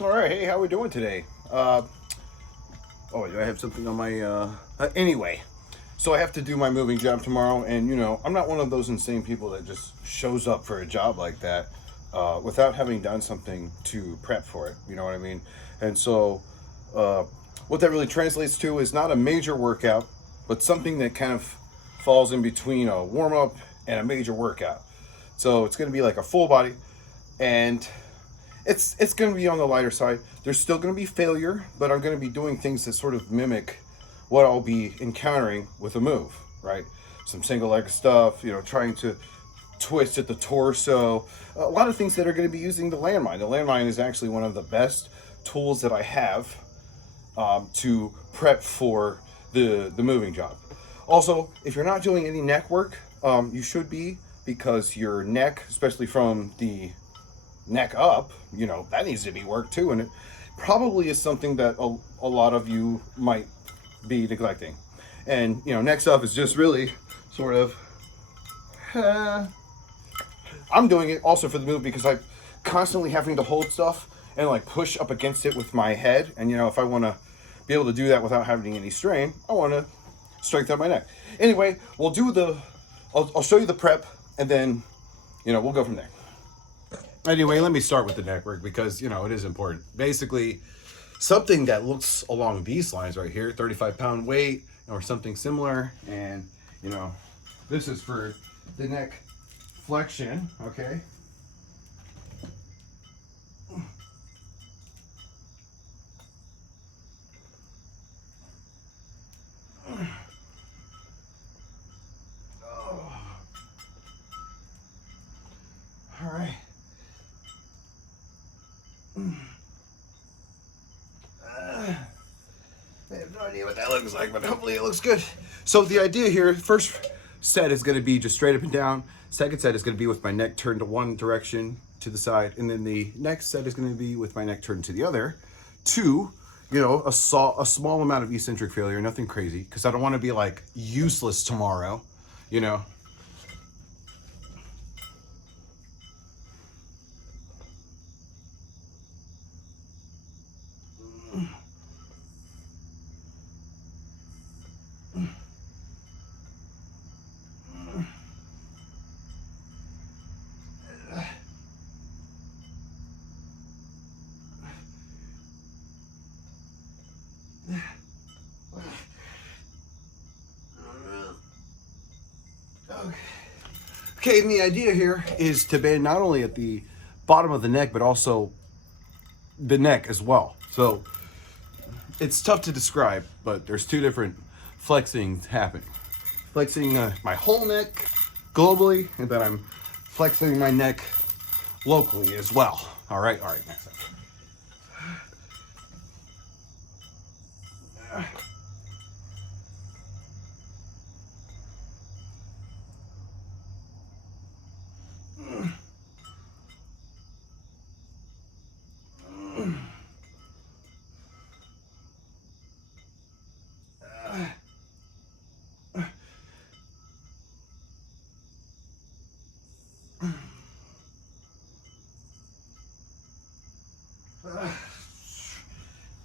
All right, hey, how we doing today? Oh, do I have something on my? Anyway, so I have to do my moving job tomorrow, and I'm not one of those insane people that just shows up for a job like that without having done something to prep for it. You know what I mean? And so, uh, what that really translates to is not a major workout, but something that kind of falls in between a warm up and a major workout. So it's going to be like a full body, and it's going to be on the lighter side. There's still going to be failure, but I'm going to be doing things that sort of mimic what I'll be encountering with a move, right? Some single leg stuff, trying to twist at the torso. A lot of things that are going to be using the landmine. The landmine is actually one of the best tools that I have to prep for the moving job. Also, if you're not doing any neck work, you should be, because your neck, especially from the neck up, that needs to be worked too. And it probably is something that a lot of you might be neglecting. And, next up is just really sort of, I'm doing it also for the move because I'm constantly having to hold stuff and like push up against it with my head. And, if I want to be able to do that without having any strain, I want to strengthen my neck. Anyway, I'll show you the prep, and then, we'll go from there. Anyway, let me start with the neck work because, it is important. Basically, something that looks along these lines right here, 35-pound weight or something similar. And, this is for the neck flexion, okay? Oh. All right. I have no idea what that looks like, but hopefully it looks good. So the idea here, first set is going to be just straight up and down. Second set is going to be with my neck turned to one direction to the side. And then the next set is going to be with my neck turned to the other. Two, a small amount of eccentric failure, nothing crazy, because I don't want to be like useless tomorrow, Okay, and the idea here is to bend not only at the bottom of the neck, but also the neck as well. So it's tough to describe, but there's two different flexings happening. Flexing my whole neck globally, and then I'm flexing my neck locally as well. All right, next up.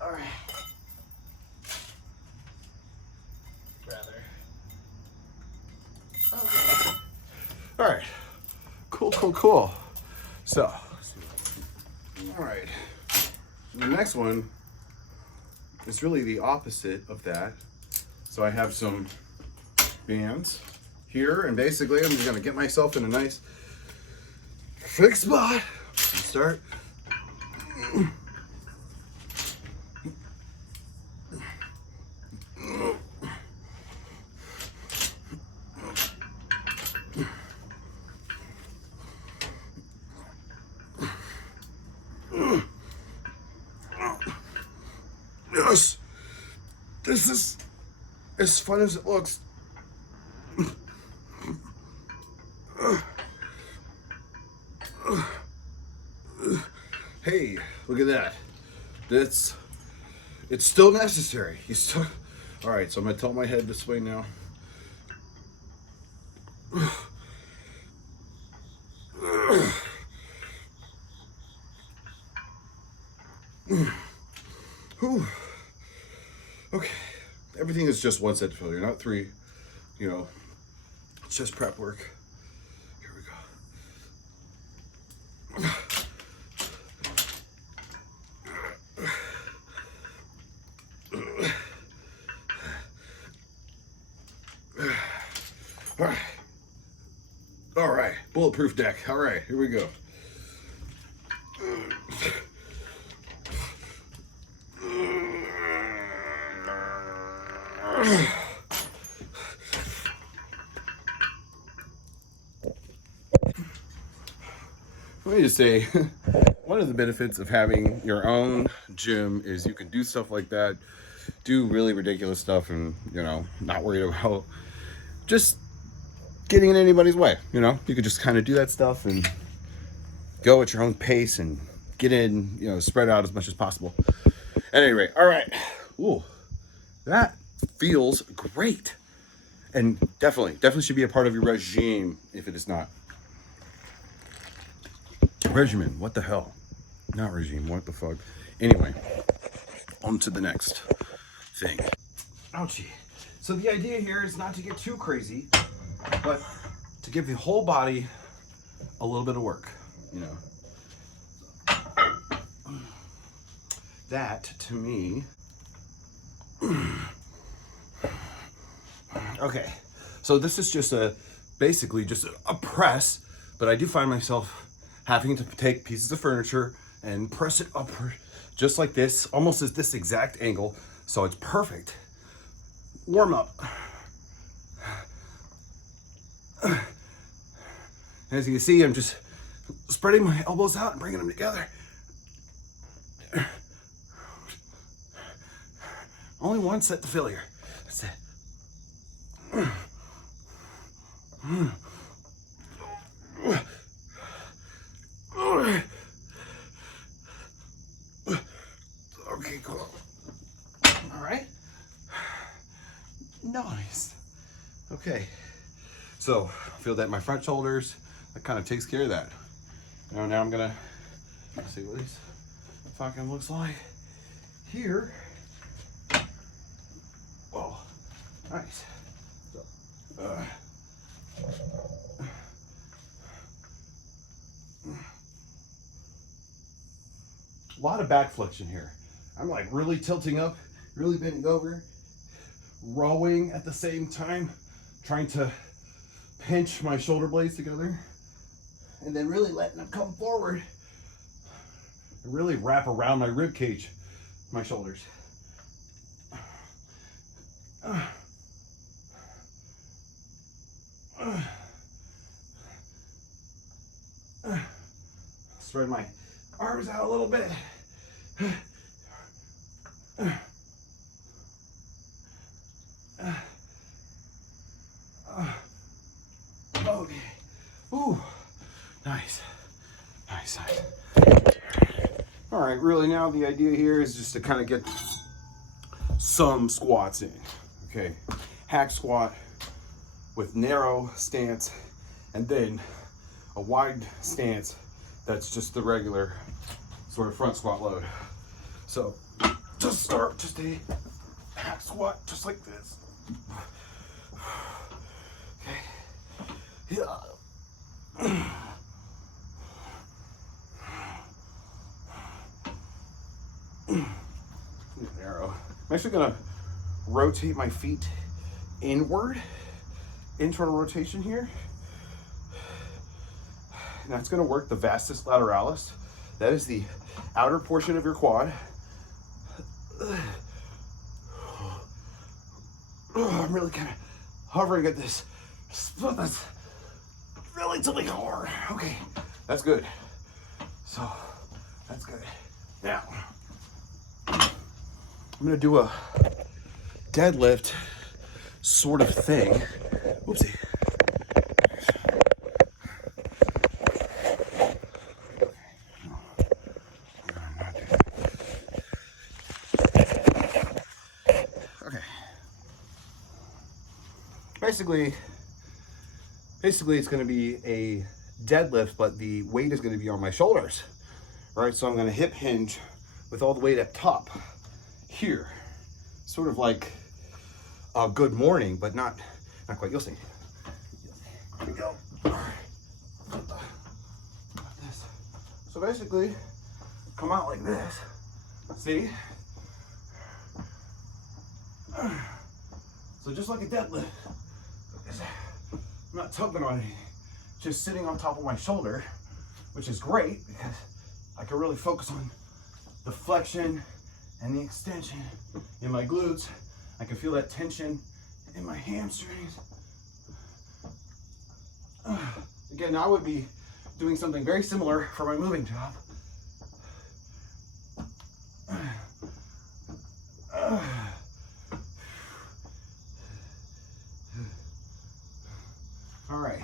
All right. Rather. Okay. All right. Cool. So, all right. The next one is really the opposite of that. So I have some bands here, and basically I'm just gonna get myself in a nice fixed spot. Start. Yes, this is as fun as it looks. Hey, look at that. It's still necessary. All right, so I'm gonna tilt my head this way now. Whew. Okay. Everything is just one set to failure, not three. You know, it's just prep work. Here we go. All right. All right. Bulletproof deck. All right. Here we go. Let me just say, one of the benefits of having your own gym is you can do stuff like that, do really ridiculous stuff, and, you know, not worried about just getting in anybody's way. You know, you could just kind of do that stuff and go at your own pace and get in, you know, spread out as much as possible. At any rate, all right. Ooh, that feels great. And definitely should be a part of your regime if it is not. Regimen, what the hell? Not regime, what the fuck? Anyway, on to the next thing. Ouchie. So the idea here is not to get too crazy, but to give the whole body a little bit of work, you know. That, to me... Okay, so this is just basically just a press, but I do find myself having to take pieces of furniture and press it upward, just like this, almost at this exact angle, so it's perfect. Warm up. As you can see, I'm just spreading my elbows out and bringing them together. Only one set to failure. That's it. Okay, cool. All right. Nice. Okay. So, feel that in my front shoulders. That kind of takes care of that. Now I'm gonna see what this fucking looks like here. Whoa. Nice. So, a lot of back flexion here. I'm like really tilting up, really bending over, rowing at the same time, trying to pinch my shoulder blades together, and then really letting them come forward and really wrap around my rib cage, my shoulders. Spread my arms out a little bit. Okay. Ooh. Nice. Nice. All right, really now the idea here is just to kind of get some squats in. Okay. Hack squat with narrow stance and then a wide stance that's just the regular sort of front squat load. So just start just a hack squat just like this. Okay. Yeah. Narrow. I'm actually gonna rotate my feet inward, internal rotation here. And that's gonna work the vastus lateralis. That is the outer portion of your quad. I'm really kind of hovering at this spot that's relatively hard. Okay, that's good. So, that's good. Now, I'm gonna do a deadlift sort of thing. Oopsie. Basically it's going to be a deadlift, but the weight is going to be on my shoulders, right? So I'm going to hip hinge with all the weight up top here. Sort of like a good morning, but not quite. You'll see. Here we go. All right. Like this. So basically, come out like this. See? So just like a deadlift, I'm not tugging on anything, just sitting on top of my shoulder, which is great because I can really focus on the flexion and the extension in my glutes. I can feel that tension in my hamstrings. Again, now I would be doing something very similar for my moving job. All right,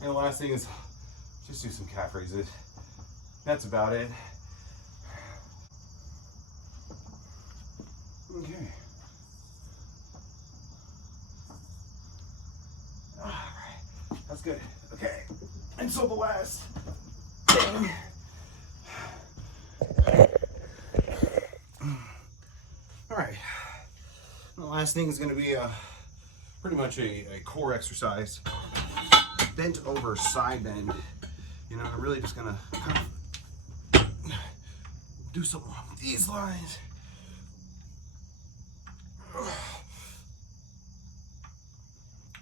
and the last thing is just do some calf raises. That's about it. Okay. All right, that's good. Okay, and so the last thing. All right, the last thing is going to be pretty much a core exercise. Bent over side bend. You know, I'm really just gonna kind of do something along these lines.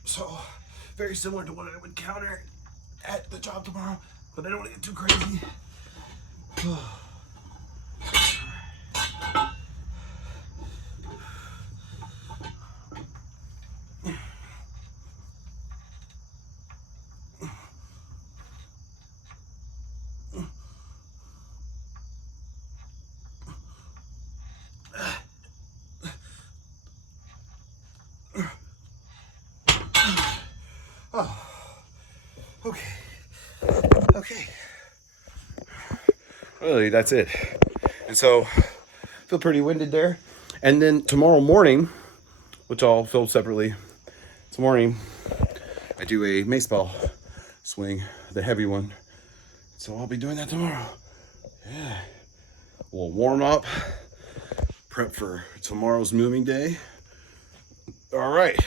So, very similar to what I would counter at the job tomorrow, but I don't want to get too crazy. Oh, okay. Really, that's it. And so, feel pretty winded there. And then tomorrow morning, which I'll film separately, tomorrow morning, I do a mace ball swing, the heavy one. So I'll be doing that tomorrow. Yeah. We'll warm up, prep for tomorrow's moving day. All right.